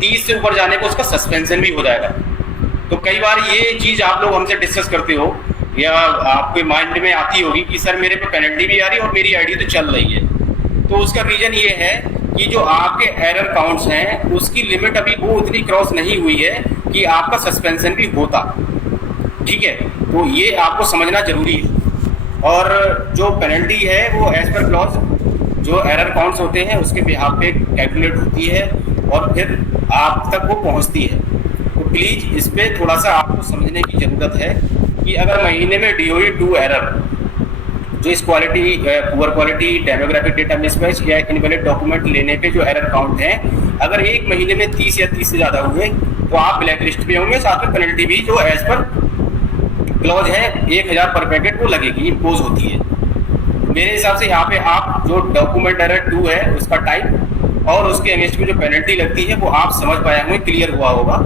30 से ऊपर जाने को उसका सस्पेंशन भी हो जाएगा। तो कई बार ये चीज़ आप लोग हमसे डिस्कस करते हो या आपके माइंड में आती होगी कि सर मेरे पे पेनल्टी भी आ रही है और मेरी आईडी तो चल रही है। तो उसका रीज़न ये है कि जो आपके एरर काउंट्स हैं उसकी लिमिट अभी वो उतनी क्रॉस नहीं हुई है कि आपका सस्पेंशन भी होता। ठीक है, तो ये आपको समझना जरूरी है। और जो पेनल्टी है वो एज पर क्लॉज जो एरर काउंट्स होते हैं उसके बिहाफ पे कैलकुलेट होती है और फिर आप तक वो पहुंचती है। तो प्लीज़ इस पर थोड़ा सा आपको समझने की ज़रूरत है कि अगर महीने में DOE 2 एरर जो इस quality poor quality demographic data mismatch या इनवैलिड डॉक्यूमेंट लेने पे जो एरर काउंट है अगर एक महीने में 30 या 30 से ज़्यादा हुए तो आप ब्लैक लिस्ट पे होंगे। साथ में पेनल्टी भी जो एज पर क्लॉज है 1000 पर पैकेट वो लगेगी, इम्पोज होती है। मेरे हिसाब से यहाँ पे आप जो डॉक्यूमेंट एरर 2 है उसका टाइप और उसके अगेंस्ट में जो पेनल्टी लगती है वो आप समझ पाए होंगे, क्लियर हुआ होगा।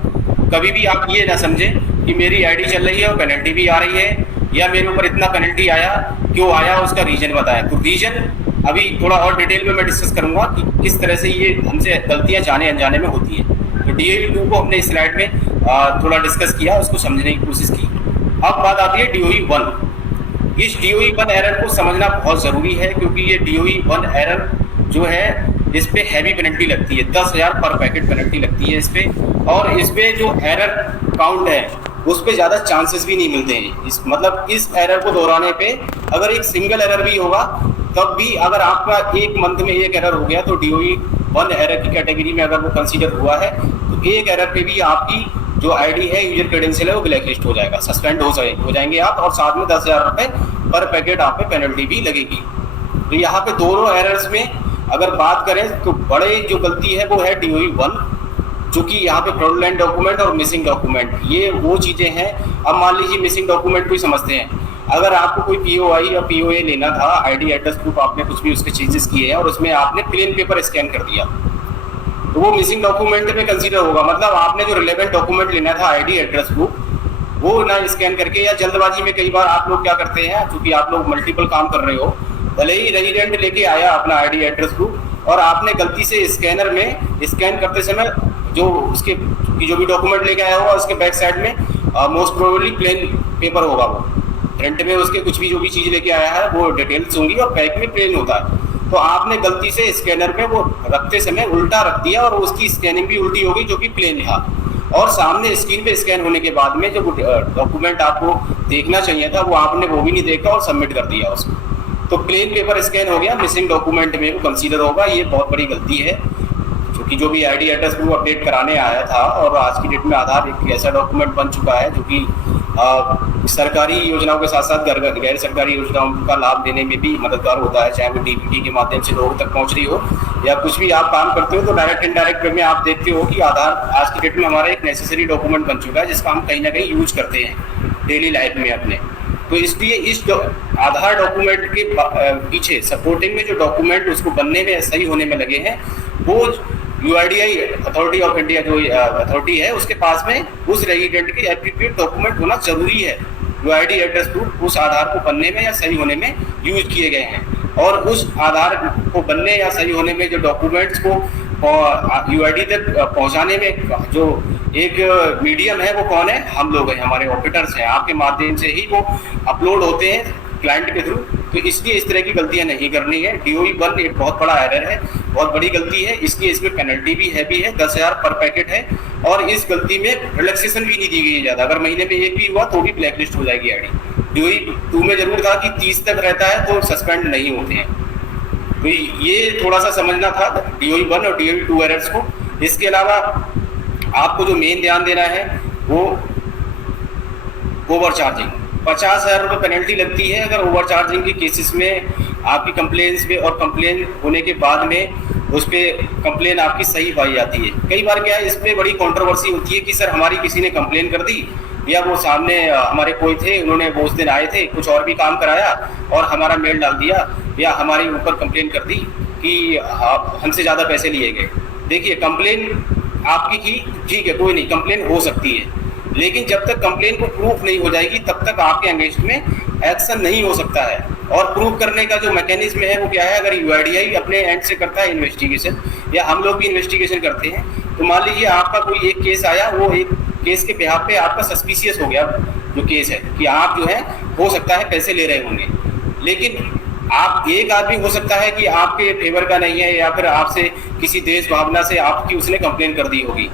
कभी भी आप ये ना समझें कि मेरी आईडी चल रही है और पेनल्टी भी आ रही है या मेरे ऊपर इतना पेनल्टी आया, क्यों आया, उसका रीजन बताएं। तो रीजन अभी थोड़ा और डिटेल में मैं डिस्कस करूंगा कि किस तरह से ये हमसे गलतियां जाने अनजाने में होती है। तो DOE 2 को हमने इस स्लाइड में थोड़ा डिस्कस किया, उसको समझने की कोशिश की। अब बात आती है DOE 1। इस DOE 1 एरर को समझना बहुत ज़रूरी है क्योंकि ये DOE 1 एरर जो है इस पे हैवी पेनल्टी लगती है, 10,000 पर पैकेट पेनल्टी लगती है इस पे। और इस पे जो एरर काउंट है उस पे ज़्यादा चांसेस भी नहीं मिलते हैं। मतलब इस एरर को दोहराने पे अगर एक सिंगल एरर भी होगा तब भी अगर आपका एक मंथ में एक एरर हो गया तो DOE 1 एरर की कैटेगरी में अगर वो कंसीडर हुआ है तो एक एरर पे भी आपकी जो आईडी है यूजर क्रेडेंशियल है वो ब्लैक लिस्ट हो जाएगा, सस्पेंड हो जाएंगे आप, और साथ में 10,000 रुपये पर पैकेट आप पे पेनल्टी भी लगेगी। तो यहाँ पे दोनों एरर्स में अगर बात करें तो बड़े जो गलती है वो है DOE 1, जो कि यहाँ पे फ्रॉडुलेंट डॉक्यूमेंट और मिसिंग डॉक्यूमेंट, ये वो चीज़ें हैं। अब मान लीजिए मिसिंग डॉक्यूमेंट को ही समझते हैं। अगर आपको कोई POI या POA लेना था, आईडी एड्रेस प्रूफ, आपने कुछ भी उसके चेंजेस किए हैं और उसमें आपने प्लेन पेपर स्कैन कर दिया तो वो मिसिंग डॉक्यूमेंट में कंसीडर होगा। मतलब आपने जो रिलेवेंट डॉक्यूमेंट लेना था आईडी एड्रेस प्रूफ वो ना स्कैन करके, या जल्दबाजी में कई बार आप लोग क्या करते हैं, चूंकि आप लोग मल्टीपल काम कर रहे हो, भले ही रेजिडेंट लेके आया अपना आईडी एड्रेस प्रूफ और आपने गलती से स्कैनर में स्कैन करते समय जो उसके जो भी डॉक्यूमेंट लेके आया होगा उसके बैक साइड में मोस्ट प्रोबेबली प्लेन पेपर होगा, वो फ्रंट में उसके कुछ भी जो भी चीज़ लेके आया है वो डिटेल्स होंगी और बैक में प्लेन होता है। तो आपने गलती से स्कैनर में वो रखते समय उल्टा रख दिया और उसकी स्कैनिंग भी उल्टी हो गई जो कि प्लेन था, और सामने स्क्रीन पे स्कैन होने के बाद में जो डॉक्यूमेंट आपको देखना चाहिए था वो आपने वो भी नहीं देखा और सबमिट कर दिया उसको, तो प्लेन पेपर स्कैन हो गया, मिसिंग डॉक्यूमेंट में वो कंसीडर होगा। ये बहुत बड़ी गलती है क्योंकि जो भी आईडी एड्रेस प्रूफ अपडेट कराने आया था, और आज की डेट में आधार एक ऐसा डॉक्यूमेंट बन चुका है जो कि सरकारी योजनाओं के साथ साथ गैर सरकारी योजनाओं का लाभ देने में भी मददगार होता है, चाहे वो DBT के माध्यम से लोगों तक पहुंच रही हो या कुछ भी आप काम करते हो। तो डायरेक्ट इनडायरेक्ट वे में आप देखते हो कि आधार आज की डेट में हमारा एक नेसेसरी डॉक्यूमेंट बन चुका है जिसका हम कहीं ना कहीं यूज करते हैं डेली लाइफ में अपने। तो इसलिए इस आधार डॉक्यूमेंट के पीछे सपोर्टिंग में जो डॉक्यूमेंट उसको बनने में सही होने में लगे हैं वो UIDAI अथॉरिटी ऑफ इंडिया जो अथॉरिटी है उसके पास में उस रेजिडेंट के एप्रोप्रिएट डॉक्यूमेंट होना जरूरी है। UID एड्रेस प्रूफ उस आधार को बनने में या सही होने में यूज किए गए हैं, और उस आधार को बनने या सही होने में जो डॉक्यूमेंट्स को UID तक पहुंचाने में जो एक मीडियम है वो कौन है, हम लोग हैं, हमारे ऑपरेटर्स हैं। आपके माध्यम से ही वो अपलोड होते हैं क्लाइंट के थ्रू। तो इसलिए इस तरह की गलतियां नहीं करनी है। DOE 1 एक बहुत बड़ा एरर है, बहुत बड़ी गलती है, इसलिए इसमें पेनल्टी भी हैवी है, 10,000 पर पैकेट है, और इस गलती में रिलैक्सेशन भी नहीं दी गई है ज़्यादा। अगर महीने में एक भी हुआ तो भी ब्लैक लिस्ट हो जाएगी आईडी। DOE 2 में जरूर था कि 30 तक रहता है तो सस्पेंड नहीं होते हैं। तो ये थोड़ा सा समझना था DOE 1 और DOE 2 एरर्स को। इसके अलावा आपको जो मेन ध्यान देना है वो ओवर चार्जिंग, 50,000 रुपये पेनल्टी लगती है अगर ओवर चार्जिंग के केसेस में आपकी कंप्लेंट्स पे, और कंप्लेन होने के बाद में उस पर कंप्लेन आपकी सही पाई जाती है। कई बार क्या है, इस पर बड़ी कंट्रोवर्सी होती है कि सर हमारी किसी ने कंप्लेन कर दी, या वो सामने हमारे कोई थे, उन्होंने वो उस दिन आए थे, कुछ और भी काम कराया और हमारा मेल डाल दिया, या हमारे ऊपर कंप्लेन कर दी कि हमसे ज़्यादा पैसे लिए गए। देखिए, कंप्लेन आपकी की ठीक है, कोई नहीं, कंप्लेन हो सकती है, लेकिन जब तक कंप्लेन को प्रूफ नहीं हो जाएगी तब तक आपके अगेंस्ट में एक्शन नहीं हो सकता है। और प्रूव करने का जो मैकेनिज्म है वो क्या है, अगर यूआईडीआई अपने एंड से करता है इन्वेस्टिगेशन या हम लोग भी इन्वेस्टिगेशन करते हैं, तो मान लीजिए आपका कोई एक केस आया, वो एक केस के बिहाफ पे आपका सस्पिशियस हो गया जो केस है कि आप जो है हो सकता है पैसे ले रहे होंगे, लेकिन आप एक आदमी हो सकता है कि आपके फेवर का नहीं है या फिर आपसे किसी देश भावना से आपकी उसने कंप्लेन कर दी होगी।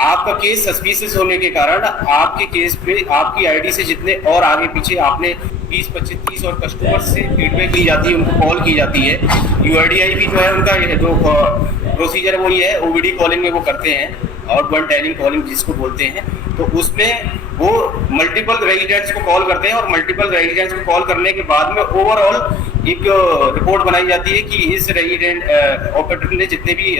आपका केस सस्पिशियस होने के कारण आपके केस पे आपकी आईडी से जितने और आगे पीछे आपने 20, 25, 30 और कस्टमर्स से फीडबैक ली जाती है, उनको कॉल की जाती है। यूआईडीआई भी जो है उनका जो प्रोसीजर वो ये है, ओवीडी कॉलिंग में वो करते हैं, आउटबाउंड डायलिंग कॉलिंग जिसको बोलते हैं, तो उसमें वो मल्टीपल रेजिडेंट्स को कॉल करते हैं और मल्टीपल रेजिडेंट्स को कॉल करने के बाद में ओवरऑल एक रिपोर्ट बनाई जाती है कि इस रेजिडेंट ऑपरेटर ने जितने भी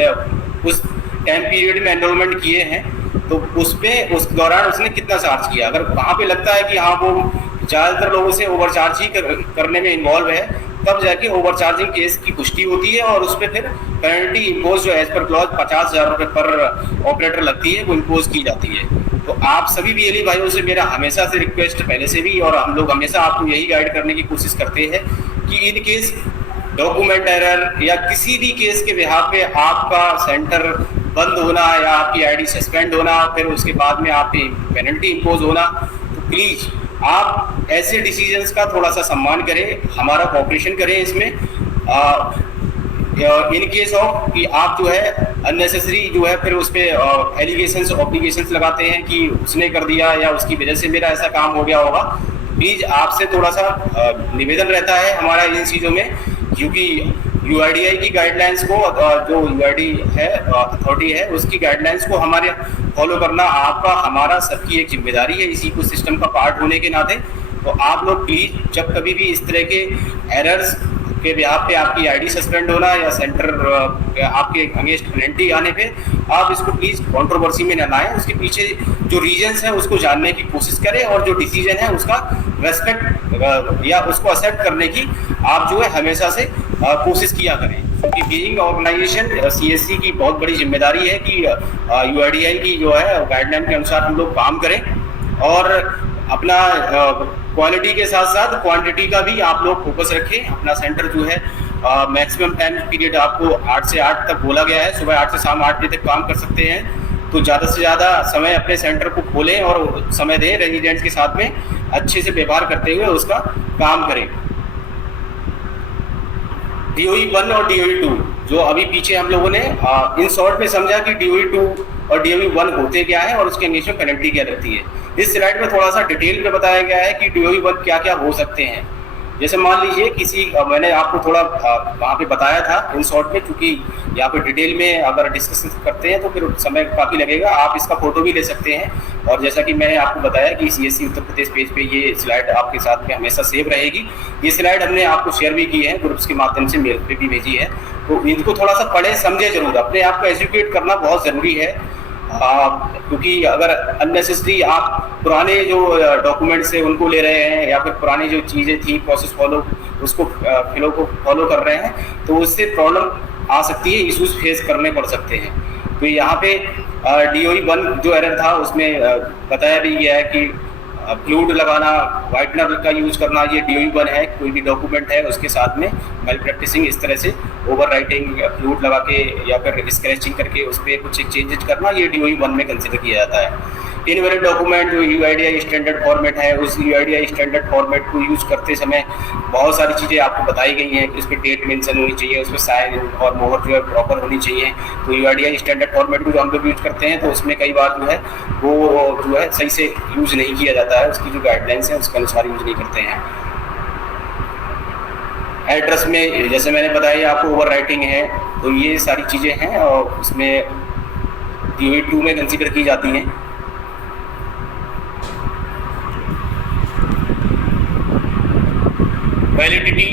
उस टाइम पीरियड में एनरोलमेंट किए हैं, तो उस दौरान उसने कितना चार्ज किया। अगर वहाँ पे लगता है कि हाँ वो ज़्यादातर लोगों से ओवरचार्ज ही करने में इन्वॉल्व है, तब जाके ओवरचार्जिंग केस की पुष्टि होती है और उस पर फिर पेनल्टी इम्पोज जो एज पर क्लॉज 50,000 रुपये पर ऑपरेटर लगती है, वो इम्पोज की जाती है। तो आप सभी बीएलई भाइयों से मेरा हमेशा से रिक्वेस्ट पहले से भी, और हम लोग हमेशा आपको यही गाइड करने की कोशिश करते हैं कि इन केस डॉक्यूमेंट एरर या किसी भी केस के बिहाफ पे आपका सेंटर बंद होना या आपकी आईडी सस्पेंड होना, फिर उसके बाद में आप पे पेनल्टी इम्पोज होना, तो प्लीज़ आप ऐसे डिसीजंस का थोड़ा सा सम्मान करें, हमारा कोऑपरेशन करें इसमें। इन केस ऑफ कि आप जो है अननेसेसरी जो है फिर उस पर एलिगेशंस ऑब्लिगेशंस लगाते हैं कि उसने कर दिया या उसकी वजह से मेरा ऐसा काम हो गया होगा, प्लीज़ आपसे थोड़ा सा निवेदन रहता है हमारा इन चीज़ों में, क्योंकि यूआईडीआई की गाइडलाइंस को, जो यूआईडी है अथॉरिटी है, उसकी गाइडलाइंस को हमारे फॉलो करना आपका हमारा सबकी एक जिम्मेदारी है इसी को सिस्टम का पार्ट होने के नाते। तो आप लोग प्लीज़ जब कभी भी इस तरह के एरर्स के बिहाफ पे आपकी आईडी सस्पेंड होना या सेंटर आपके अगेंस्ट पेनल्टी आने पे, आप इसको प्लीज़ कंट्रोवर्सी में न लाएं, उसके पीछे जो रीजंस हैं उसको जानने की कोशिश करें और जो डिसीजन है उसका रेस्पेक्ट या उसको एक्सेप्ट करने की आप जो है हमेशा से कोशिश किया करें। क्योंकि बीइंग ऑर्गेनाइजेशन सीएससी की बहुत बड़ी जिम्मेदारी है कि यूआईडीआई की जो है गाइडलाइन के अनुसार हम लोग काम करें और अपना क्वालिटी के साथ साथ क्वांटिटी का भी आप लोग फोकस रखें। अपना सेंटर जो है मैक्सिमम टाइम पीरियड आपको 8 से 8 तक बोला गया है, सुबह 8 से शाम 8 बजे तक काम कर सकते हैं, तो ज़्यादा से ज़्यादा समय अपने सेंटर को खोलें और समय दें, रेजिडेंट्स के साथ में अच्छे से व्यवहार करते हुए उसका काम करें। DOE 1 और DOE 2 जो अभी पीछे हम लोगों ने इन शॉर्ट में समझा कि DOE 2 और DOE 1 होते क्या है और उसके अंगेज में पेनल्टी क्या लगती है। इस स्लाइड में थोड़ा सा डिटेल में बताया गया है कि DOE 1 क्या क्या हो सकते हैं। जैसे मान लीजिए किसी मैंने आपको थोड़ा वहाँ पे बताया था इन शॉर्ट में, क्योंकि यहाँ पे डिटेल में अगर डिस्कशन करते हैं तो फिर समय काफ़ी लगेगा, आप इसका फोटो भी ले सकते हैं। और जैसा कि मैंने आपको बताया कि CSC उत्तर प्रदेश पेज पे ये स्लाइड आपके साथ में हमेशा सेव रहेगी। ये स्लाइड हमने आपको शेयर भी की है, ग्रुप्स के माध्यम से मेल पे भी भेजी है, तो इनको थोड़ा सा पढ़े समझे जरूर, अपने आप को एजुकेट करना बहुत ज़रूरी है। क्योंकि अगर अननेसेसरी आप पुराने जो डॉक्यूमेंट्स है उनको ले रहे हैं या फिर पुरानी जो चीज़ें थी प्रोसेस उसको फ्लो को फॉलो कर रहे हैं, तो उससे प्रॉब्लम आ सकती है, इश्यूज फेस करने पड़ सकते हैं। तो यहाँ पे DOE 1 जो एरर था उसमें बताया भी गया है कि फ्लूइड लगाना, वाइटनर का यूज करना, ये DOE 1 है। कोई भी डॉक्यूमेंट है उसके साथ में मेल प्रैक्टिसिंग इस तरह से ओवर राइटिंग, फ्लूइड लगा के या फिर स्क्रैचिंग करके उस पर कुछ चेंजेस करना, ये DOE 1 में कंसिडर किया जाता है। इनवैलिड डॉक्यूमेंट जो यूआईडीआई स्टैंडर्ड फॉर्मेट है, उस यूआईडीआई स्टैंडर्ड फॉर्मेट को यूज करते समय बहुत सारी चीज़ें आपको बताई गई हैं कि उस पर डेट मेंशन होनी चाहिए, उस पर साइन और मोहर जो है प्रॉपर होनी चाहिए। तो यूआईडीआई स्टैंडर्ड फॉर्मेट को जो हम लोग यूज करते हैं तो उसमें कई बार जो है वो जो है सही से यूज नहीं किया जाता है, उसकी जो गाइडलाइंस है उसके अनुसार यूज नहीं करते हैं। एड्रेस में जैसे मैंने बताया आपको ओवर राइटिंग है, तो ये सारी चीज़ें हैं और उसमें DOE 2 में कंसिडर की जाती हैं। वैलिडिटी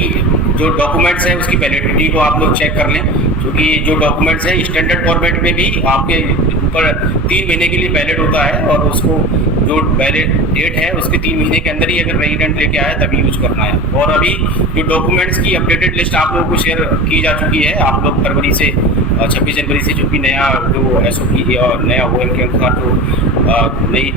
जो डॉक्यूमेंट्स है उसकी वैलिडिटी को आप लोग चेक कर लें, क्योंकि जो डॉक्यूमेंट्स है स्टैंडर्ड फॉर्मेट में भी आपके ऊपर 3 महीने के लिए वैलिड होता है और उसको जो वैलिड डेट है उसके 3 महीने के अंदर ही अगर रेजिडेंट लेके आए तभी यूज करना है। और अभी जो डॉक्यूमेंट्स की अपडेटेड लिस्ट आप लोगों को शेयर की जा चुकी है, आप लोग फरवरी से 26 जनवरी से जो भी नया जो SOP और नया OM के अनुसार जो नई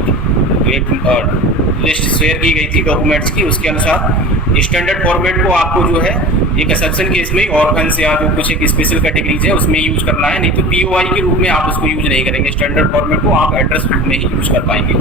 लिस्ट शेयर की गई थी डॉक्यूमेंट्स की, उसके अनुसार स्टैंडर्ड फॉर्मेट को आपको जो है एक एक्सेप्शन केस में ऑर्फेंस या जो कुछ एक स्पेशल कैटेगरीज है उसमें यूज करना है, नहीं तो पीओआई के रूप में आप उसको यूज नहीं करेंगे। स्टैंडर्ड फॉर्मेट को आप एड्रेस बुक में ही यूज कर पाएंगे।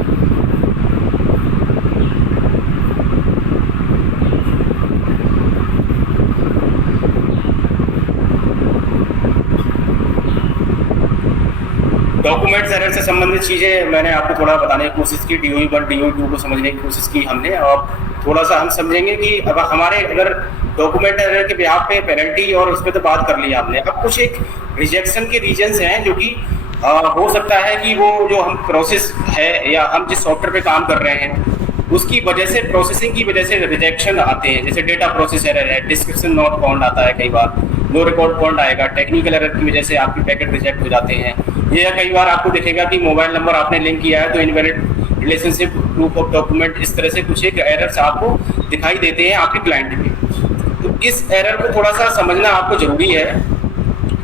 डॉक्यूमेंट्स एरर से संबंधित चीज़ें मैंने आपको थोड़ा बताने की कोशिश की, DOE1 DOE2 को समझने की कोशिश की हमने, और थोड़ा सा हम समझेंगे कि अब अगर डॉक्यूमेंट एरर के बिहाफ पे पेनल्टी और उस पर तो बात कर ली आपने। अब कुछ एक रिजेक्शन के रीजंस हैं जो कि हो सकता है कि वो जो हम प्रोसेस है या हम जिस सॉफ्टवेयर पे काम कर रहे हैं उसकी वजह से, प्रोसेसिंग की वजह से रिजेक्शन आते हैं। जैसे डेटा प्रोसेस एरर है, डिस्क्रिप्शन नॉट फाउंड आता है, कई बार नो रिकॉर्ड फाउंड आएगा, टेक्निकल एरर की वजह से आपकी पैकेट रिजेक्ट हो जाते हैं। या कई बार आपको दिखेगा कि मोबाइल नंबर आपने लिंक किया है तो invalid relationship proof of document, इस तरह से कुछ एक एरर्स आपको दिखाई देते हैं आपके क्लाइंट में। तो इस एरर को थोड़ा सा समझना आपको जरूरी है,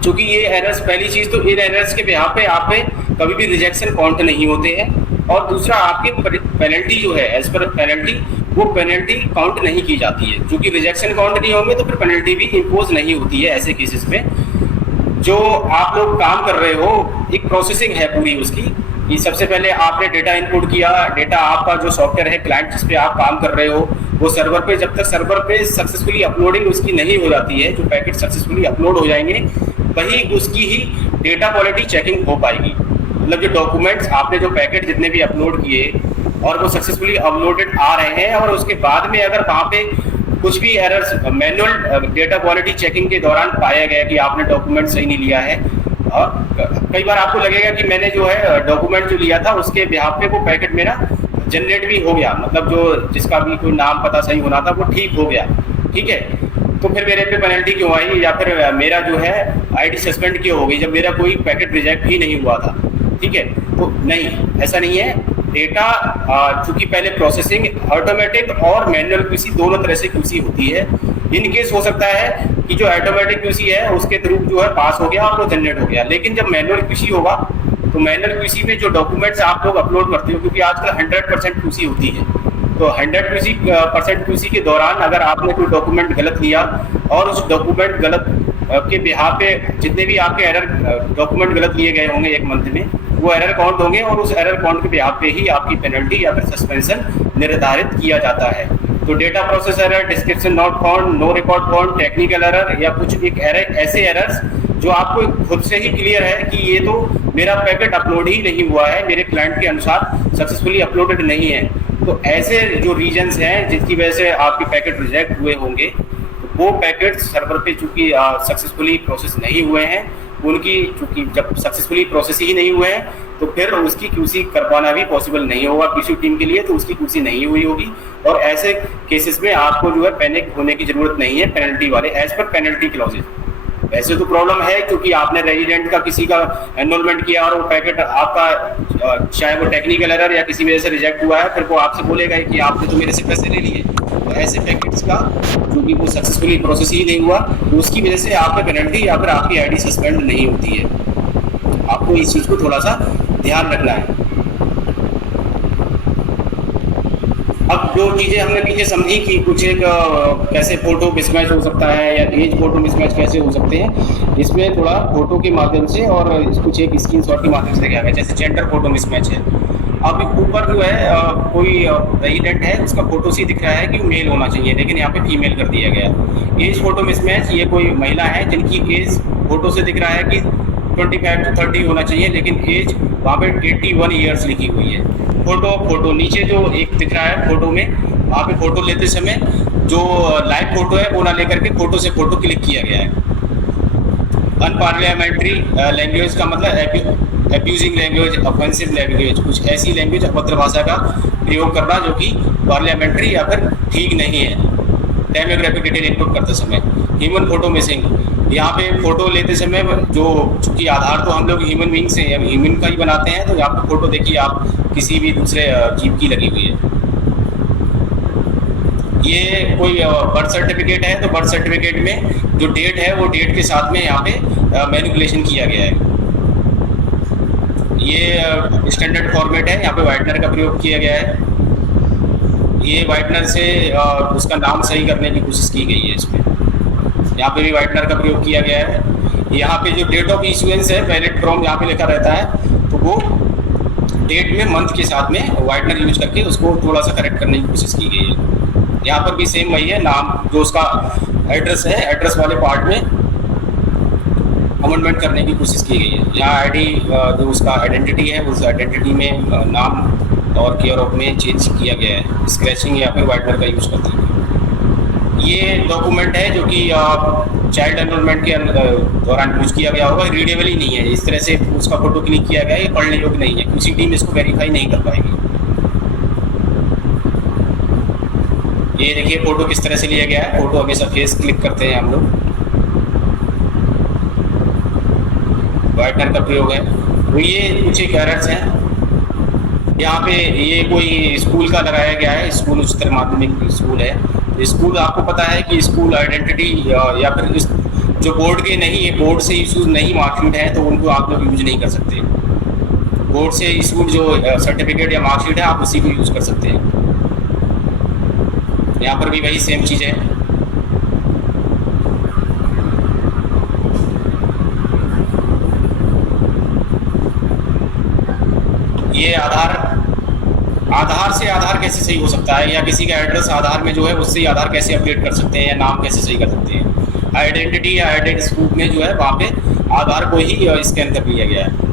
क्योंकि ये एरर्स, पहली चीज़ तो इन एरर्स के बिहाफ पे आप पे कभी भी रिजेक्शन काउंट नहीं होते हैं, और दूसरा आपकी पेनल्टी जो है एज पर पेनल्टी, वो पेनल्टी काउंट नहीं की जाती है। क्योंकि रिजेक्शन काउंट नहीं होंगे तो फिर पेनल्टी भी इम्पोज नहीं होती है ऐसे केसेस में। जो आप लोग काम कर रहे हो, एक प्रोसेसिंग है पूरी उसकी, कि सबसे पहले आपने डेटा इनपुट किया, डेटा आपका जो सॉफ्टवेयर है क्लाइंट जिस पे आप काम कर रहे हो वो सर्वर पे, जब तक सर्वर पे सक्सेसफुली अपलोडिंग उसकी नहीं हो जाती है, जो पैकेट सक्सेसफुली अपलोड हो जाएंगे वही उसकी ही डेटा क्वालिटी चेकिंग हो पाएगी। मतलब जो डॉक्यूमेंट्स आपने जो पैकेट जितने भी अपलोड किए और वो सक्सेसफुली अपलोडेड आ रहे हैं, और उसके बाद में अगर वहाँ पे कुछ भी errors manual data quality checking के दौरान पाया गया कि आपने डॉक्यूमेंट सही नहीं लिया है, और कई बार आपको लगेगा कि मैंने जो है डॉक्यूमेंट जो लिया था उसके बिहाफ पे वो पैकेट मेरा जनरेट भी हो गया, मतलब जो जिसका भी कोई नाम पता सही होना था वो ठीक हो गया, ठीक है, तो फिर मेरे पे पेनल्टी क्यों आई, या फिर मेरा जो है आईडी सस्पेंड क्यों हो गई जब मेरा कोई पैकेट रिजेक्ट ही नहीं हुआ था, ठीक है। तो नहीं, ऐसा नहीं है। डेटा चूंकि पहले प्रोसेसिंग ऑटोमेटिक और मैनुअल क्यूसी दोनों तरह से क्यूसी होती है। इन केस हो सकता है कि जो ऑटोमेटिक क्यूसी है उसके थ्रू जो है पास हो गया और वो जनरेट हो गया, लेकिन जब मैनुअल क्यूसी होगा तो मैनुअल क्यूसी में जो डॉक्यूमेंट्स आप लोग अपलोड करते हो, क्योंकि आजकल 100% क्यूसी होती है, तो 100% क्यूसी के दौरान अगर आपने कोई डॉक्यूमेंट गलत लिया और उस डॉक्यूमेंट गलत के बिहाफ पे जितने भी आपके एरर डॉक्यूमेंट गलत लिए गए होंगे एक मंथ में, वो एरर काउंट होंगे, और उस एरर काउंट के बिहाफ पे ही आपकी पेनल्टी या फिर सस्पेंशन निर्धारित किया जाता है। तो data process error, description not found, no record found, technical error या कुछ एक एरर, ऐसे एरर्स जो आपको खुद से ही क्लियर है कि ये तो मेरा पैकेट अपलोड ही नहीं हुआ है, मेरे क्लाइंट के अनुसार सक्सेसफुली अपलोडेड नहीं है, तो ऐसे जो रीजंस हैं जिसकी वजह से आपके पैकेट रिजेक्ट हुए होंगे, वो पैकेट सर्वर पे चूंकि सक्सेसफुली प्रोसेस नहीं हुए हैं, उनकी चूंकि जब सक्सेसफुली प्रोसेस ही नहीं हुए हैं तो फिर उसकी क्यूसी करवाना भी पॉसिबल नहीं होगा किसी टीम के लिए, तो उसकी क्यूसी नहीं हुई होगी, और ऐसे केसेस में आपको जो है पैनिक होने की जरूरत नहीं है पेनल्टी वाले, एज पर पेनल्टी क्लॉजेज। वैसे तो प्रॉब्लम है क्योंकि आपने रेजिडेंट का किसी का एनरोलमेंट किया और वो पैकेट आपका चाहे वो टेक्निकल एरर या किसी वजह से रिजेक्ट हुआ है, फिर वो आपसे बोलेगा कि आपने तो मेरे से पैसे ले लिए। तो ऐसे पैकेट्स का क्योंकि वो सक्सेसफुली प्रोसेस ही नहीं हुआ तो उसकी वजह से आपका पेनल्टी या फिर आपकी आईडी सस्पेंड नहीं होती है। आपको इस चीज़ को थोड़ा सा ध्यान रखना है। अब जो चीज़ें हमने पीछे समझी कि कुछ एक कैसे फोटो मिसमैच हो सकता है या एज फोटो मिसमैच कैसे हो सकते हैं, इसमें थोड़ा फोटो के माध्यम से और कुछ एक स्क्रीनशॉट के माध्यम से देखा गया। जैसे जेंडर फोटो मिसमैच है, अब ऊपर जो है कोई रेजिडेंट है उसका फोटो से दिख रहा है कि मेल होना चाहिए लेकिन यहाँ पे फीमेल कर दिया गया। एज फोटो मिसमैच, ये कोई महिला है जिनकी एज फोटो से दिख रहा है कि 25 to 30 होना चाहिए लेकिन एज वहाँ पे 81 ईयर्स लिखी हुई है। फोटो नीचे जो एक दिख रहा है फोटो में, वहाँ पे फोटो लेते समय जो लाइव फोटो है वो ना लेकर के फोटो से फोटो क्लिक किया गया है। अनपार्लियामेंट्री लैंग्वेज का मतलब एब्यूजिंग लैंग्वेज, ऑफेंसिव लैंग्वेज, कुछ ऐसी लैंग्वेज अभद्र भाषा का प्रयोग करना जो कि पार्लियामेंट्री या फिर ठीक नहीं है। डेमोग्राफिक डिटेल इनपुट करते समय। ह्यूमन फोटो मिसिंग, यहाँ पे फोटो लेते समय जो चूँकि आधार तो हम लोग ह्यूमन बींग से ह्यूमन का ही बनाते हैं, तो यहाँ पे फोटो देखिए आप किसी भी दूसरे जीव की लगी हुई है। ये कोई बर्थ सर्टिफिकेट है तो बर्थ सर्टिफिकेट में जो डेट है वो डेट के साथ में यहाँ पे मैनिपुलेशन किया गया है। ये स्टैंडर्ड फॉर्मेट है, यहाँ पे वाइटनर का प्रयोग किया गया है। ये वाइटनर से उसका नाम सही करने की कोशिश की गई है इसमें। यहाँ पे भी वाइटनर का प्रयोग किया गया है। यहाँ पे जो डेट ऑफ इशुएंस है वैलिड फ्रॉम यहाँ पे लिखा रहता है, तो वो डेट में मंथ के साथ में वाइटनर यूज करके उसको थोड़ा सा करेक्ट करने की कोशिश की गई है। यहाँ पर भी सेम वही है, नाम जो उसका एड्रेस है, एड्रेस वाले पार्ट में अमेंडमेंट करने की कोशिश की गई है। यहाँ आईडी जो उसका आइडेंटिटी है उस आइडेंटिटी में नाम और केयर ऑफ में चेंज किया गया है, स्क्रैचिंग या फिर वाइटनर का यूज करते हैं। ये डॉक्यूमेंट है जो कि चाइल्ड एनरोलमेंट के दौरान यूज किया गया होगा, रीडेबल ही नहीं है। इस तरह से उसका फोटो क्लिक किया गया है, ये पढ़ने योग्य नहीं है, किसी टीम इसको वेरीफाई नहीं कर पाएगी। ये देखिए फोटो किस तरह से लिया गया है। फोटो हमेशा फेस क्लिक करते हैं हम लोग, वाइटनर का प्रयोग है। तो ये कुछ एक एरर्स हैं। यहाँ पे ये कोई स्कूल का लगाया गया है, स्कूल उच्चतर माध्यमिक स्कूल है। स्कूल आपको पता है कि स्कूल आइडेंटिटी या फिर जो बोर्ड के नहीं है, बोर्ड से इशूज नहीं मार्कशीट है, तो उनको आप लोग यूज नहीं कर सकते। बोर्ड से इशूड जो सर्टिफिकेट या मार्कशीट है आप उसी को यूज कर सकते हैं। यहाँ पर भी वही सेम चीज़ है। ये आधार से आधार कैसे सही हो सकता है, या किसी का एड्रेस आधार में जो है उससे आधार कैसे अपडेट कर सकते हैं, या नाम कैसे सही कर सकते हैं। आइडेंटिटी या आइडेंटिटी प्रूफ में जो है वहाँ पे आधार को ही स्कैन कर लिया गया है।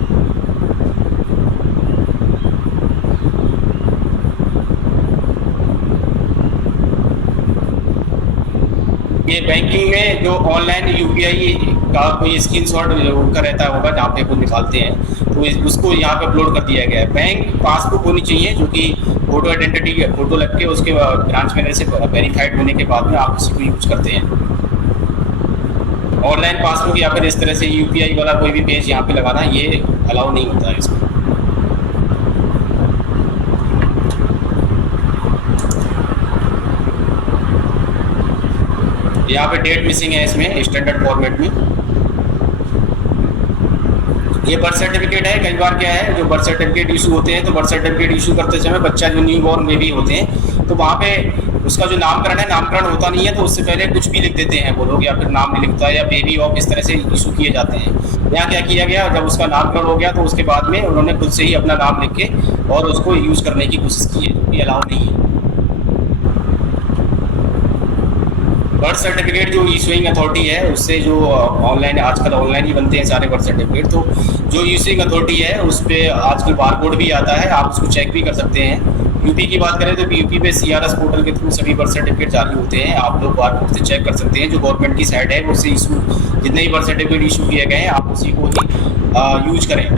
ये बैंकिंग में जो ऑनलाइन यूपीआई का कोई स्क्रीनशॉट उनका रहता होगा जहाँ पे वो निकालते हैं, तो उसको यहाँ पे अपलोड कर दिया गया है। बैंक पासबुक होनी चाहिए जो कि फोटो आइडेंटिटी फोटो लग के उसके ब्रांच मैनेजर से वेरीफाइड होने के बाद में आप उसी को यूज करते हैं। ऑनलाइन पासबुक या फिर इस तरह से यूपीआई वाला कोई भी पेज यहाँ पे लगाना ये अलाउ नहीं होता है इसको। यहाँ पे डेट मिसिंग है इसमें स्टैंडर्ड फॉर्मेट में। ये बर्थ सर्टिफिकेट है। कई बार क्या है, जो बर्थ सर्टिफिकेट इशू होते हैं, तो बर्थ सर्टिफिकेट इशू करते समय बच्चा जो न्यू बॉर्न बेबी होते हैं, तो वहाँ पे उसका जो नामकरण है, नामकरण होता नहीं है, तो उससे पहले कुछ भी लिख देते हैं वो लोग, या फिर नाम नहीं लिखता है, या बेबी ऑफ इस तरह से इशू किए जाते हैं। यहाँ क्या किया गया, जब उसका नामकरण हो गया तो उसके बाद में उन्होंने खुद से ही अपना नाम लिख के और उसको यूज करने की कोशिश की है। ये अलाउ नहीं है। बर्थ सर्टिफिकेट जो इशूइंग अथॉरिटी है उससे जो ऑनलाइन, आजकल ऑनलाइन ही बनते हैं सारे बर्थ सर्टिफिकेट, तो जो इशूइंग अथॉरिटी है उस पर आजकल बारकोड भी आता है, आप उसको चेक भी कर सकते हैं। यूपी की बात करें तो यूपी पे सीआरएस पोर्टल के थ्रू सभी बर्थ सर्टिफिकेट जारी होते हैं, आप लोग बारकोड से चेक कर सकते हैं। जो गवर्नमेंट की साइट है उससे इशू जितने भी बर्थ सर्टिफिकेट इशू किए गए हैं आप उसी को ही यूज करें।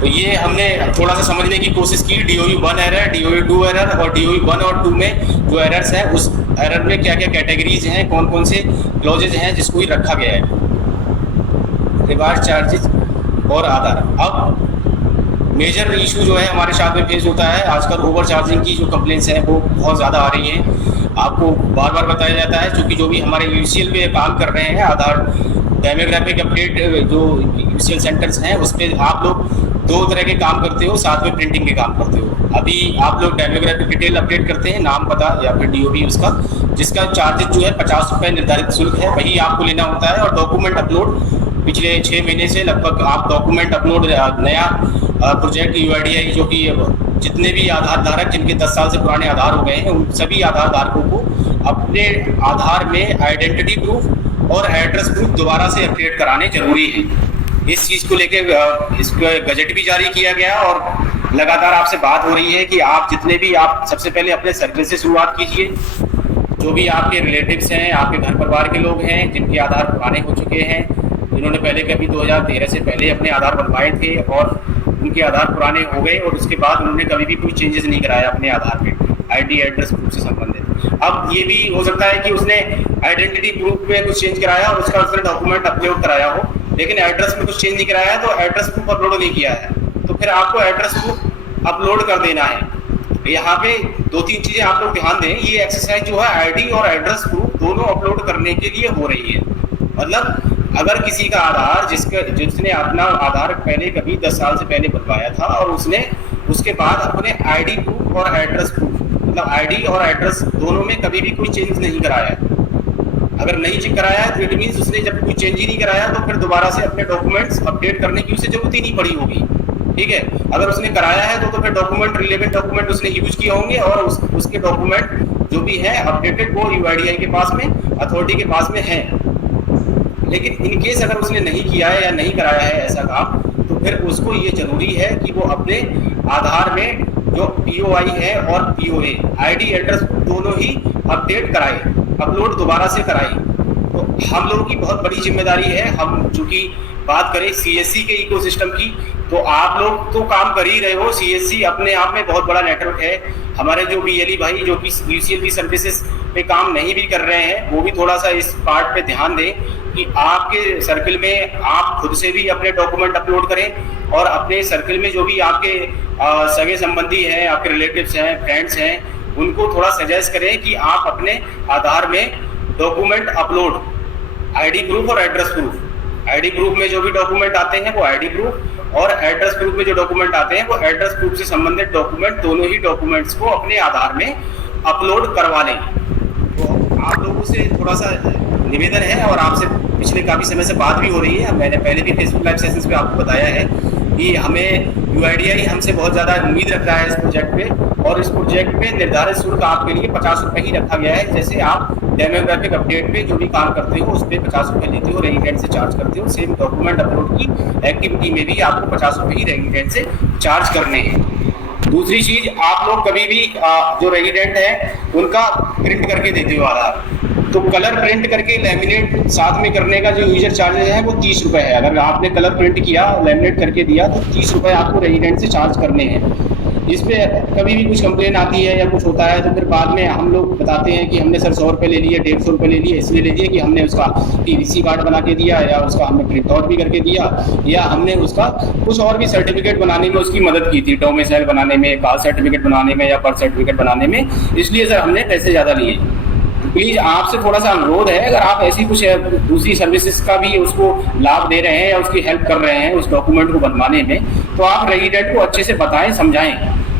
तो ये हमने थोड़ा सा समझने की कोशिश की। DOE 1 एरर, DOE 2 एरर और DOE 1 और 2 में जो एरर्स हैं उस एरर में क्या क्या कैटेगरीज हैं, कौन कौन से क्लॉजेज हैं जिसको ही रखा गया है। रिवार्ड चार्जेस और आधार। अब मेजर इशू जो है हमारे साथ में फेस होता है आजकल, ओवर चार्जिंग की जो कंप्लेंट्स हैं वो बहुत ज़्यादा आ रही हैं। आपको बार बार बताया जाता है, क्योंकि जो भी हमारे UCL पे काम कर रहे हैं, आधार डेमोग्राफिक अपडेट जो UCL सेंटर्स हैं उस पर आप लोग दो तरह के काम करते हो, साथ में प्रिंटिंग के काम करते हो। अभी आप लोग डेमोग्राफिक डिटेल अपडेट करते हैं, नाम पता या फिर DOB उसका, जिसका चार्जेस जो है 50 रुपये निर्धारित शुल्क है, वही आपको लेना होता है। और डॉक्यूमेंट अपलोड पिछले 6 महीने से लगभग आप डॉक्यूमेंट अपलोड नया प्रोजेक्ट UIDAI जो कि जितने भी आधार धारक जिनके 10 साल से पुराने आधार हो गए हैं उन सभी आधार धारकों को अपने आधार में आइडेंटिटी प्रूफ और एड्रेस प्रूफ दोबारा से अपडेट कराने जरूरी है। इस चीज़ को लेके इसको गजट भी जारी किया गया और लगातार आपसे बात हो रही है कि आप जितने भी, आप सबसे पहले अपने सर्कल से शुरुआत कीजिए। जो भी आपके रिलेटिव्स हैं, आपके घर परिवार के लोग हैं जिनके आधार पुराने हो चुके हैं, जिन्होंने पहले कभी 2013 से पहले अपने आधार बनवाए थे और उनके आधार पुराने हो गए और उसके बाद उन्होंने कभी भी कोई चेंजेस नहीं कराया अपने आधार में ID एड्रेस प्रूफ से संबंधित। अब ये भी हो सकता है कि उसने आइडेंटिटी प्रूफ में कुछ चेंज कराया और उसका उसने डॉक्यूमेंट अपलोड कराया हो, लेकिन एड्रेस में कुछ चेंज नहीं कराया है, तो एड्रेस प्रूफ अपलोड नहीं किया है, तो फिर आपको एड्रेस प्रूफ अपलोड कर देना है। यहाँ पे 2-3 चीजें आप लोग ध्यान दें। ये एक्सरसाइज जो है ID और एड्रेस प्रूफ दोनों अपलोड करने के लिए हो रही है। मतलब अगर किसी का आधार जिसने अपना आधार पहले कभी 10 साल से पहले बनवाया था और उसने उसके बाद अपने आईडी प्रूफ और एड्रेस प्रूफ, मतलब आईडी और एड्रेस दोनों में कभी भी कोई चेंज नहीं कराया है। अगर नहीं चेक कराया है तो इट मीन्स उसने जब कोई चेंज ही नहीं कराया तो फिर दोबारा से अपने डॉक्यूमेंट्स अपडेट करने की उसे जरूरत ही नहीं पड़ी होगी। ठीक है, अगर उसने कराया है तो फिर डॉक्यूमेंट, रिलेवेंट डॉक्यूमेंट उसने यूज किए होंगे और उसके डॉक्यूमेंट जो भी है अपडेटेड वो यूआईडीआई के पास में, अथॉरिटी के पास में है। लेकिन इन केस अगर उसने नहीं किया है या नहीं कराया है ऐसा काम, तो फिर उसको ये जरूरी है कि वो अपने आधार में जो पीओआई है और पीओए, आईडी एड्रेस दोनों ही अपडेट कराए, अपलोड दोबारा से कराए। तो हम लोगों की बहुत बड़ी जिम्मेदारी है। हम चूंकि बात करें सीएससी के इकोसिस्टम की, तो आप लोग तो काम कर ही रहे हो। सीएससी अपने आप में बहुत बड़ा नेटवर्क है। हमारे जो बीएलई भाई जो कि यूसीएल की सर्विसेज पे काम नहीं भी कर रहे हैं, वो भी थोड़ा सा इस पार्ट पे ध्यान दें कि आपके सर्कल में आप खुद से भी अपने डॉक्यूमेंट अपलोड करें और अपने सर्कल में जो भी आपके सगे संबंधी हैं, आपके रिलेटिव्स हैं, फ्रेंड्स हैं, उनको थोड़ा सजेस्ट करें कि आप अपने आधार में डॉक्यूमेंट अपलोड, आईडी प्रूफ और एड्रेस प्रूफ, आईडी प्रूफ में जो भी डॉक्यूमेंट आते हैं वो आईडी प्रूफ और एड्रेस प्रूफ में जो डॉक्यूमेंट आते हैं वो एड्रेस प्रूफ से संबंधित डॉक्यूमेंट, दोनों ही डॉक्यूमेंट्स को अपने आधार में अपलोड करवा लें। तो आप लोगों से थोड़ा सा निवेदन है और आपसे पिछले काफ़ी समय से बात भी हो रही है। मैंने पहले भी फेसबुक लाइव सेशंस पे आपको बताया है कि हमें यूआईडीआई हमसे बहुत ज़्यादा उम्मीद रख रहा है इस प्रोजेक्ट पे, और इस प्रोजेक्ट पे निर्धारित शुल्क आपके लिए 50 रुपये ही रखा गया है। जैसे आप डेमोग्राफिक अपडेट पे जो भी काम करते हो उस पर 50 रुपये लेते हो, रेजिडेंट से चार्ज करते हो, सेम डॉक्यूमेंट अपलोड की एक्टिविटी में भी आपको 50 रुपये ही रेजिडेंट से चार्ज करने हैं। दूसरी चीज, आप लोग कभी भी जो रेजिडेंट है उनका प्रिंट करके देते हो आधार, तो कलर प्रिंट करके लेमिनेट साथ में करने का जो यूजर चार्जेस है वो 30 रुपये है। अगर आपने कलर प्रिंट किया, लेमिनेट करके दिया, तो 30 रुपये आपको रेजिडेंट से चार्ज करने हैं। इस पे कभी भी कुछ कंप्लेन आती है या कुछ होता है तो फिर बाद में हम लोग बताते हैं कि हमने सर 100 रुपये ले लिए, 150 रुपये ले लिए, इसलिए ले लिए कि हमने उसका पीवीसी कार्ड बना के दिया, या उसका हमने प्रिंट आउट भी करके दिया, या हमने उसका कुछ और भी सर्टिफिकेट बनाने में उसकी मदद की थी, डोमिसाइल बनाने में, कास्ट सर्टिफिकेट बनाने में या बर्थ सर्टिफिकेट बनाने में, इसलिए सर हमने पैसे ज़्यादा लिए। प्लीज़ आपसे थोड़ा सा अनुरोध है, अगर आप ऐसी कुछ दूसरी सर्विसेज का भी उसको लाभ दे रहे हैं या उसकी हेल्प कर रहे हैं उस डॉक्यूमेंट को बनवाने में, तो आप रेजिडेंट को अच्छे से बताएं, समझाएं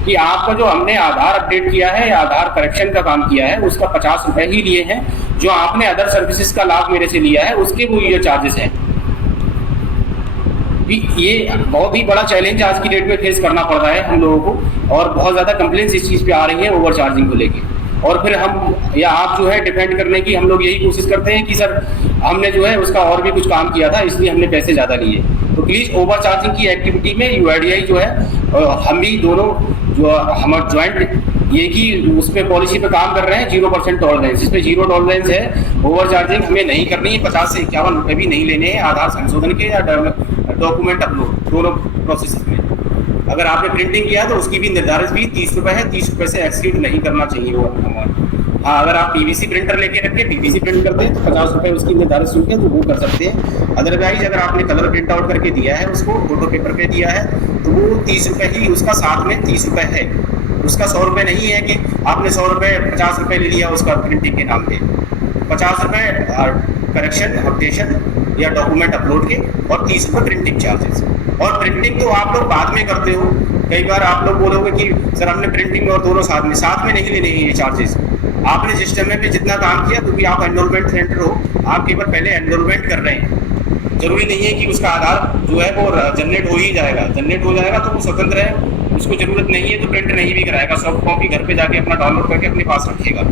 कि आपका जो हमने आधार अपडेट किया है या आधार करेक्शन का काम किया है उसका 50 रुपये ही लिए हैं, जो आपने अदर सर्विसेज का लाभ मेरे से लिया है उसके वो ये चार्जेस हैं। ये बहुत ही बड़ा चैलेंज आज की डेट में फेस करना पड़ रहा है हम लोगों को, और बहुत ज़्यादा कंप्लेंट्स इस चीज़ पे आ रही है ओवर चार्जिंग को लेके। और फिर हम या आप जो है डिपेंड करने की हम लोग यही कोशिश करते हैं कि सर हमने जो है उसका और भी कुछ काम किया था इसलिए हमने पैसे ज़्यादा लिए। तो प्लीज़ ओवर चार्जिंग की एक्टिविटी में यूआईडीआई जो है हम भी दोनों जो हमारे ज्वाइंट ये कि उस पर पॉलिसी पे काम कर रहे हैं 0% टॉलरेंस, इस पर 0 टॉलरेंस है। ओवर चार्जिंग हमें नहीं करनी है, 50 से 51 रुपये भी नहीं लेने हैं आधार संशोधन के या डॉक्यूमेंट अपलोड दोनों प्रोसेस में। अगर आपने प्रिंटिंग किया तो उसकी भी निर्धारित भी 30 रुपये है, 30 रुपये से एक्सीड नहीं करना चाहिए वो अमाउंट। हाँ, अगर आप पीवीसी प्रिंटर लेके रख के पीवीसी प्रिंट करते हैं तो 50 रुपये उसकी निर्धारित शुल्क है, तो वो कर सकते हैं। अदरवाइज अगर आपने कलर प्रिंट आउट करके दिया है, उसको फोटो पेपर पे दिया है, तो वो 30 रुपये ही उसका साथ में 30 रुपये है, उसका 100 रुपये नहीं है कि आपने 100 रुपये 50 रुपये ले लिया उसका प्रिंटिंग के नाम पे। 50 रुपये करेक्शन, अपडेशन या डॉक्यूमेंट अपलोड के और 30 रुपये प्रिंटिंग चार्जेस। और प्रिंटिंग तो आप लोग बाद में करते हो, कई बार आप लोग बोलोगे कि सर हमने प्रिंटिंग और दोनों साथ में नहीं लेने हैं ये चार्जेस। आपने जिस टाइम पे जितना काम किया, क्योंकि आप एनरोलमेंट सेंटर हो, आप केवल पहले एनरोलमेंट कर रहे हैं। जरूरी नहीं है कि उसका आधार जो है वो जनरेट हो ही जाएगा, जनरेट हो जाएगा तो वो स्वतंत्र है, उसको जरूरत नहीं है तो प्रिंट नहीं भी कराएगा, सॉफ्ट कॉपी घर पे जाके अपना डाउनलोड करके अपने पास रखेगा।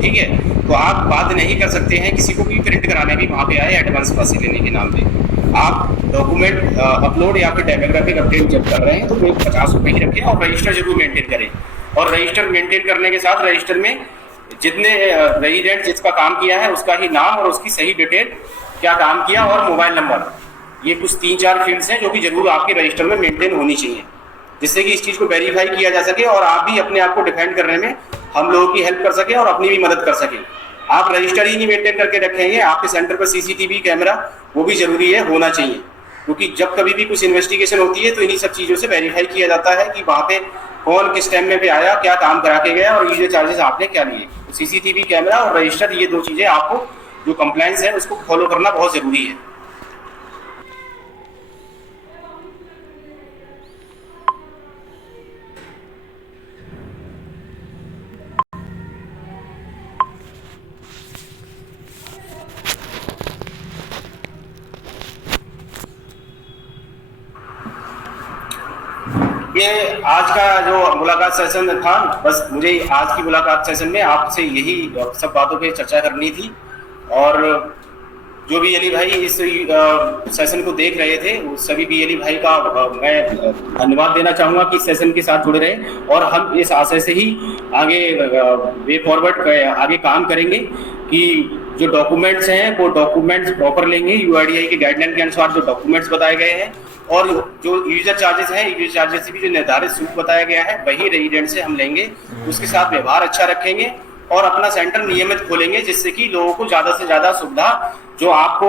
ठीक है, तो आप बात नहीं कर सकते हैं किसी को भी प्रिंट कराने भी वहाँ पे आए एडवांस पैसे लेने के नाम पे। आप डॉक्यूमेंट अपलोड या फिर डेमोग्राफिक अपडेट जब कर रहे हैं तो 50 रुपये ही रखें और रजिस्टर जरूर मेंटेन करें। और रजिस्टर मेंटेन करने के साथ रजिस्टर में जितने रेजिडेंट जिसका काम किया है उसका ही नाम और उसकी सही डिटेल, क्या काम किया और मोबाइल नंबर, ये कुछ 3-4 फील्ड्स हैं जो कि जरूर आपके रजिस्टर में मेंटेन होनी चाहिए, जिससे कि इस चीज़ को वेरीफाई किया जा सके और आप भी अपने आप को डिफेंड करने में हम लोगों की हेल्प कर सके और अपनी भी मदद कर सके। आप रजिस्टर ही नहीं मेंटेन करके रखेंगे, आपके सेंटर पर सीसीटीवी कैमरा वो भी जरूरी है, होना चाहिए, क्योंकि जब कभी भी कुछ इन्वेस्टिगेशन होती है तो इन्हीं सब चीज़ों से वेरीफाई किया जाता है कि वहाँ पे कौन किस टाइम में पे आया, क्या काम करा के गया और यूजर चार्जेस आपने क्या लिए। सीसीटीवी कैमरा और रजिस्टर, ये 2 चीज़ें आपको जो कंप्लायंस है उसको फॉलो करना बहुत ज़रूरी है। ये आज का जो मुलाकात सेशन था, बस मुझे आज की मुलाकात सेशन में आपसे यही सब बातों पे चर्चा करनी थी। और जो भी अली भाई इस सेशन को देख रहे थे, उस सभी भी अली भाई का मैं धन्यवाद देना चाहूँगा कि इस सेशन के साथ जुड़े रहे, और हम इस आशय से ही आगे वे फॉरवर्ड आगे काम करेंगे कि जो डॉक्यूमेंट्स हैं वो डॉक्यूमेंट्स प्रॉपर लेंगे, यूआईडीआई के गाइडलाइन के अनुसार जो डॉक्यूमेंट्स बताए गए हैं, और जो यूजर चार्जेस हैं, यूजर चार्जेस से भी जो निर्धारित शुल्क बताया गया है वही रेजिडेंट से हम लेंगे, उसके साथ व्यवहार अच्छा रखेंगे और अपना सेंटर नियमित खोलेंगे, जिससे कि लोगों को ज्यादा से ज्यादा सुविधा जो आपको